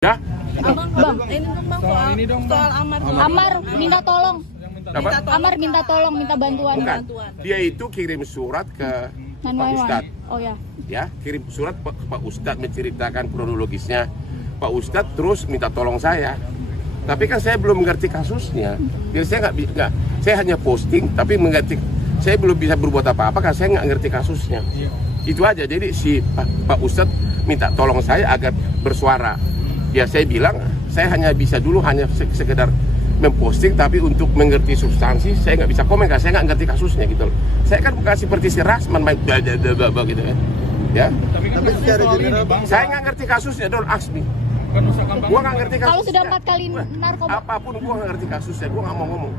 Ya? Bang, ini dong bang, soal Amar minta tolong. Amar minta tolong, minta bantuan. Bukan. Dia itu kirim surat ke Pak 911. Ustadz. Oh ya. Ya, kirim surat ke Pak Ustadz menceritakan kronologisnya. Pak Ustadz terus minta tolong saya. Tapi kan saya belum mengerti kasusnya. Jadi saya nggak, saya hanya posting, tapi mengerti. Saya belum bisa berbuat apa-apa karena saya nggak ngerti kasusnya. Itu aja. Jadi si Pak Ustadz minta tolong saya agar bersuara. Ya saya bilang, saya hanya bisa dulu hanya sekedar memposting, tapi untuk mengerti substansi saya nggak bisa komen karena saya nggak ngerti kasusnya gitu loh. Saya kan bukan seperti si Rasman main gitu kan, ya. Tapi secara general bang, Saya nggak ngerti kasusnya, don't ask me. Gua nggak ngerti kasusnya. Kalau sudah 4 kali narkoba. Apapun gua nggak ngerti kasusnya, gua nggak mau ngomong.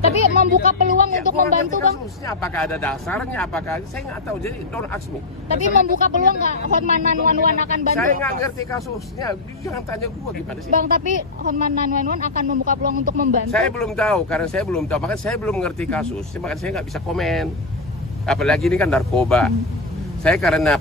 Tapi membuka peluang untuk gua nggak membantu ngerti bang. kasusnya, apakah ada dasarnya, apakah saya nggak tahu. Jadi don't ask me. Tapi membuka peluang nggak Hotman 911 akan bantu? Saya nggak ngerti kasusnya, jangan tanya gua gimana sih. Bang, tapi Hotman 911 akan membuka peluang untuk membantu. Saya belum tahu, karena saya belum tahu, makanya saya belum mengerti kasus, makanya saya nggak bisa komen. Apalagi ini kan narkoba. Saya karena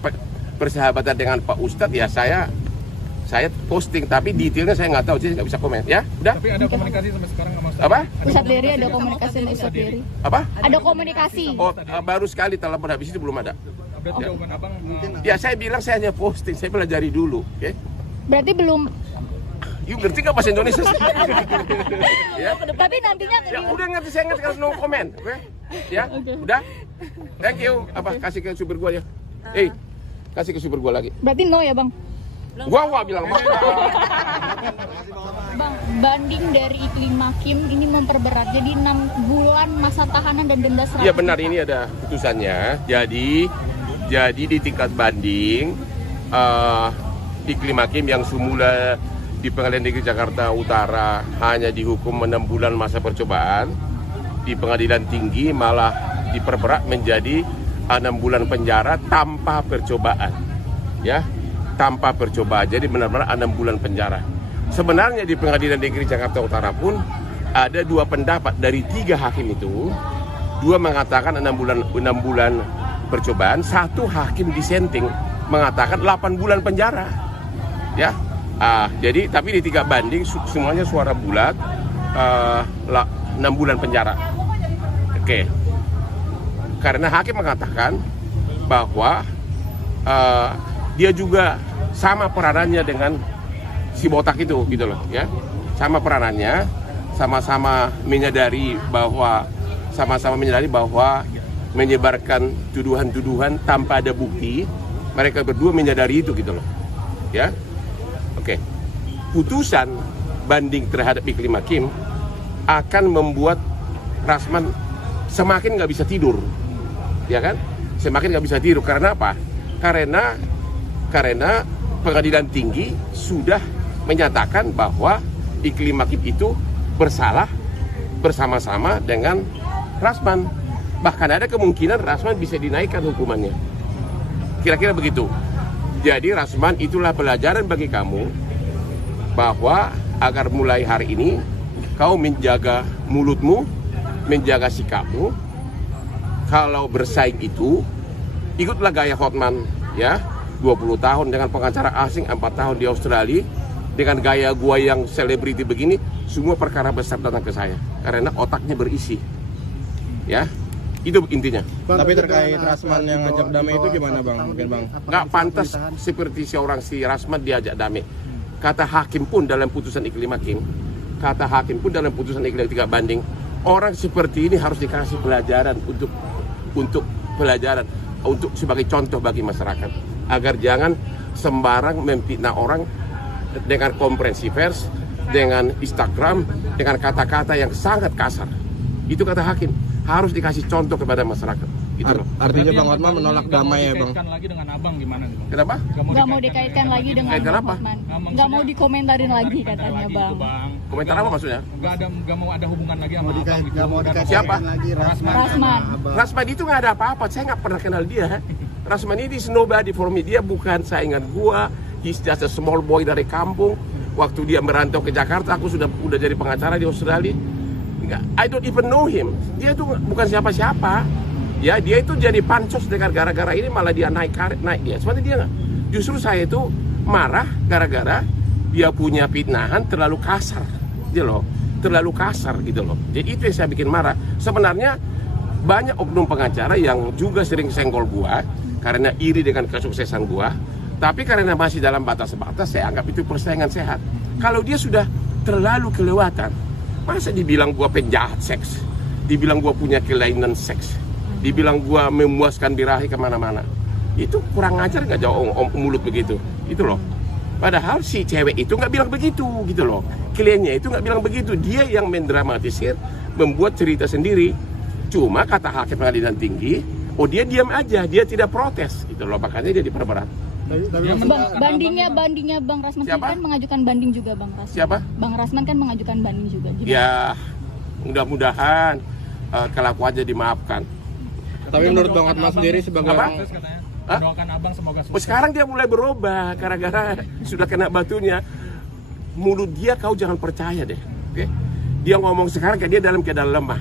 persahabatan dengan Pak Ustadz, ya saya posting, tapi detailnya saya nggak tahu, jadi nggak bisa komen. Ya, udah. tapi ada komunikasi sampai sekarang nggak masalah. Apa? Ustadz Dery ada komunikasi dengan Ustadz Dery. Apa? Ada komunikasi. Oh, baru sekali telepon, habis itu belum ada. Berarti jawaban abang Ya saya bilang saya hanya posting, saya pelajari dulu. Oke? Berarti belum. You ngerti nggak bahasa Indonesia? Ya. Tapi nantinya Ya udah ngerti, saya ngerti, harus no comment. Oke? Ya, udah. Thank you. Apa kasih ke supir gua ya? Kasih ke supir gua lagi. berarti no ya bang. Gua bilang mau. Bang, banding dari Iklim Hakim ini memperberat jadi 6 bulan masa tahanan dan denda 100 Iya benar, ini ada putusannya. Jadi di tingkat banding Iklim Hakim yang semula di Pengadilan Negeri Jakarta Utara hanya dihukum 6 bulan masa percobaan, di Pengadilan Tinggi malah diperberat menjadi 6 bulan penjara tanpa percobaan. Ya, tanpa percobaan. Jadi benar-benar 6 bulan penjara. Sebenarnya di Pengadilan Negeri Jakarta Utara pun ada 2 pendapat dari 3 hakim itu. 2 mengatakan 6 bulan percobaan, 1 hakim dissenting mengatakan 8 bulan penjara. Ya. Jadi tapi di 3 banding semuanya suara bulat, 6 bulan penjara. Oke. Karena hakim mengatakan bahwa dia juga sama peranannya dengan si botak itu gitu loh ya. Sama peranannya, sama-sama menyadari bahwa menyebarkan tuduhan-tuduhan tanpa ada bukti. Mereka berdua menyadari itu gitu loh. Ya. Oke. Putusan banding terhadap Iklim Hakim akan membuat Rasman semakin nggak bisa tidur. Ya kan? Semakin nggak bisa tidur karena apa? Karena Pengadilan Tinggi sudah menyatakan bahwa Iklim Hakim itu bersalah bersama-sama dengan Rasman. Bahkan ada kemungkinan Rasman bisa dinaikkan hukumannya. Kira-kira begitu. Jadi Rasman, itulah pelajaran bagi kamu bahwa agar mulai hari ini kau menjaga mulutmu, menjaga sikapmu. Kalau bersaing itu ikutlah gaya Hotman ya. 20 tahun dengan pengacara asing, 4 tahun di Australia. Dengan gaya gua yang selebriti begini, semua perkara besar datang ke saya karena otaknya berisi. Ya, itu intinya. Tapi terkait Rasman yang ngajak damai itu gimana bang? Mungkin bang? Nggak pantas seperti seorang si Rasman diajak damai. Kata hakim pun dalam putusan Iklim Hakim, tiga banding, orang seperti ini harus dikasih pelajaran untuk sebagai contoh bagi masyarakat. Agar jangan sembarang memfitnah orang dengan konferensi pers, dengan Instagram, dengan kata-kata yang sangat kasar. Itu kata hakim, harus dikasih contoh kepada masyarakat. Itu loh. Artinya Bang Hotman menolak damai ya bang? Dikaitkan lagi dengan abang gimana nih bang? Kenapa? Nggak mau dikaitkan lagi dengan Kenapa? Hotman. Nggak mau dikomentarin lagi katanya bang. Komentar apa maksudnya? Nggak mau ada hubungan lagi sama abang gitu. Nggak mau dikaitkan Siapa? lagi Rasman. Rasman itu nggak ada apa-apa, saya nggak pernah kenal dia. Rasman ini is nobody for me, dia bukan saingan gua, he's just a small boy dari kampung. Waktu dia merantau ke Jakarta, aku sudah jadi pengacara di Australia. I don't even know him, dia tuh bukan siapa-siapa. Ya, dia itu jadi pancos dengan gara-gara ini malah dia naik dia. Sebenarnya dia nggak. Justru saya itu marah gara-gara dia punya fitnahan terlalu kasar, gitu loh, terlalu kasar gitu loh. Jadi itu yang saya bikin marah. Sebenarnya banyak oknum pengacara yang juga sering senggol gua karena iri dengan kesuksesan gua, tapi karena masih dalam batas-batas, saya anggap itu persaingan sehat. Kalau dia sudah terlalu kelewatan, masa dibilang gua penjahat seks, dibilang gua punya kelainan seks, dibilang gua memuaskan birahi kemana-mana, itu kurang ajar nggak jauh mulut begitu, itu loh. Padahal si cewek itu nggak bilang begitu, gitu loh. Kliennya itu nggak bilang begitu, dia yang mendramatisir, membuat cerita sendiri. Cuma kata hakim pengadilan tinggi, oh dia diam aja, dia tidak protes, gitu loh. Makanya dia diperberat. Bandingnya Bang Rasman kan mengajukan banding juga, Bang Rasman. Siapa? Bang Rasman kan mengajukan banding juga. Gimana? Ya, mudah-mudahan kelakuannya dimaafkan. Tapi menurut Bang Hotman sendiri sebagai Apa? Terus katanya Hah? doakan abang semoga Oh, sukses. sekarang dia mulai berubah gara-gara sudah kena batunya. Mulut dia kau jangan percaya deh, oke? Dia ngomong sekarang kayak dia dalam keadaan lemah.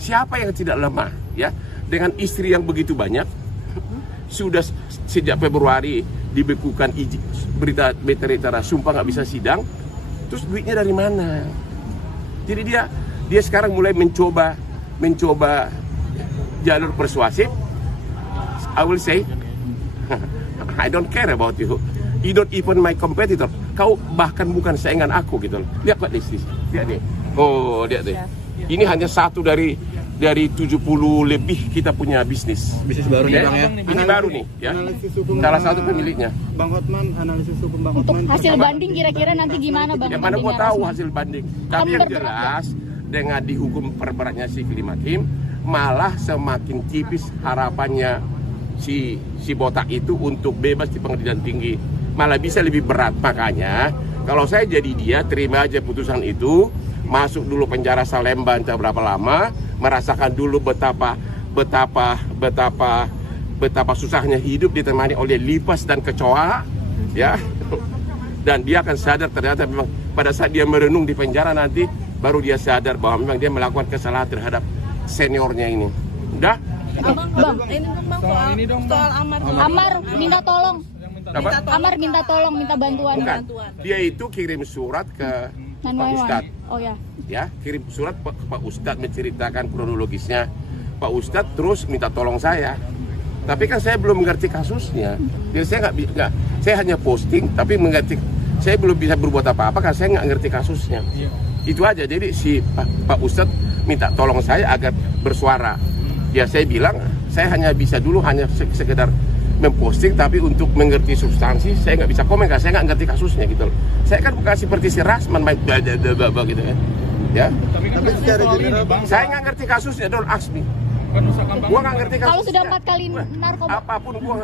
Siapa yang tidak lemah, ya? Dengan istri yang begitu banyak, sudah sejak Februari dibekukan izin berita sumpah nggak bisa sidang, terus duitnya dari mana? Jadi dia sekarang mulai mencoba jalur persuasif. I will say, I don't care about you. You don't even my competitor. Kau bahkan bukan saingan aku gitu loh. Lihat Pak Desi, lihat nih. Oh, lihat deh. Ini hanya satu dari 70 lebih kita punya bisnis. bisnis baru nih Ya, Bang ya. ini baru nih, ya. Analisis hukum Salah satu pemiliknya. Bang Hotman, analisis hukum Bang Untuk Hotman. hasil banding kira-kira nanti gimana, Bang? Yang mana gua Bandingnya tahu Rasman? hasil banding. Tapi yang berberat, jelas dengan dihukum perberatnya si Kelima Kim, malah semakin tipis harapannya si botak itu untuk bebas di pengadilan tinggi. Malah bisa lebih berat. Makanya kalau saya jadi dia, terima aja putusan itu, masuk dulu penjara Salemba entah berapa lama, merasakan dulu betapa susahnya hidup ditemani oleh lipas dan kecoa, ya. Dan dia akan sadar ternyata memang pada saat dia merenung di penjara nanti, baru dia sadar bahwa memang dia melakukan kesalahan terhadap seniornya ini. Udah? Bang, Soal ini dong, Bang. Amar minta tolong. Apa? Amar minta tolong, minta bantuan. Bukan. Dia itu kirim surat ke Pak 911. Ustadz. Oh ya. Ya, kirim surat ke Pak Ustadz menceritakan kronologisnya. Pak Ustadz terus minta tolong saya. Tapi kan saya belum mengerti kasusnya. Jadi saya nggak, saya hanya posting, tapi mengerti. Saya belum bisa berbuat apa-apa karena saya nggak ngerti kasusnya. Iya. Itu aja. Jadi si Pak Ustadz minta tolong saya agar bersuara. Ya saya bilang, saya hanya bisa dulu hanya sekedar memposting, tapi untuk mengerti substansi saya nggak bisa komen karena saya nggak ngerti kasusnya gitu loh. Saya kan bukan seperti si Rasman main gitu kan. Ya. Tapi kan kasusnya secara soal general, ini, Bang. Saya nggak ngerti kasusnya, don't ask me. Kan usahakan Bang. Gua nggak ngerti kasusnya. Kalau sudah 4 kali narkoba. Apapun gua